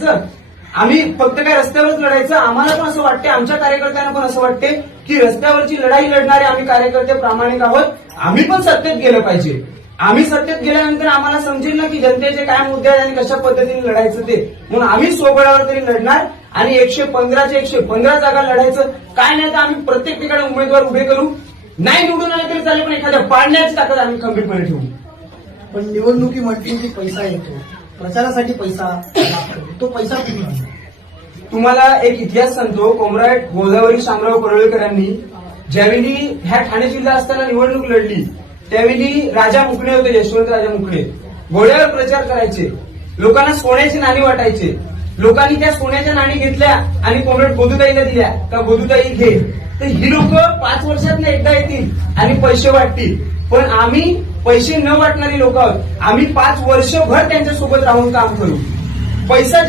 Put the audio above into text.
आम्ही फक्त काय रस्त्यावरच लढायचं? आम्हाला पण असं वाटते आमच्या कार्यकर्त्यांना पण असं वाटते की रस्त्यावरची लढाई लढणारे आम्ही कार्यकर्ते प्रामाणिक आहोत. आम्ही पण सत्तेत गेलं पाहिजे. आम्ही सत्तेत गेल्यानंतर आम्हाला समजेल ना की जनतेचे काय मुद्दे आहेत आणि कशा पद्धतीने लढायचं ते. म्हणून आम्ही सोबळावर तरी लढणार आणि एकशे पंधराचे एकशे पंधरा जागा लढायचं. काय नाही तर आम्ही प्रत्येक ठिकाणी उमेदवार उभे करू. नाही निवडून आले तरी चालेल पण एखाद्या पाडण्याची ताकद आम्ही खंबीरपणे ठेवू. पण निवडणुकी म्हटली की पैसा येतो प्रचारासाठी पैसा तो पैसा कुठून तुम्हाला एक इतिहास सांगतो कॉम्रेड गोदावरी शामराव पडळकर यांनी ज्यावेळी ह्या ठाणे जिल्हा असताना निवडणूक लढली त्यावेळी राजा मुकणे होते यशवंत राजा मुकणे. घोड्यावर प्रचार करायचे लोकांना सोन्याची नाणी वाटायचे. लोकांनी त्या सोन्याच्या नाणी घेतल्या आणि कॉम्रेड गोदुताईला दिल्या. का गोदुताई घे. तर ही लोक पाच वर्षात एकदा येतील आणि पैसे वाटतील. पण आम्ही पैसे न वाटणारी लोक आहोत. आम्ही पाच वर्षभर त्यांच्या त्यांच्यासोबत राहून काम करू. पैसा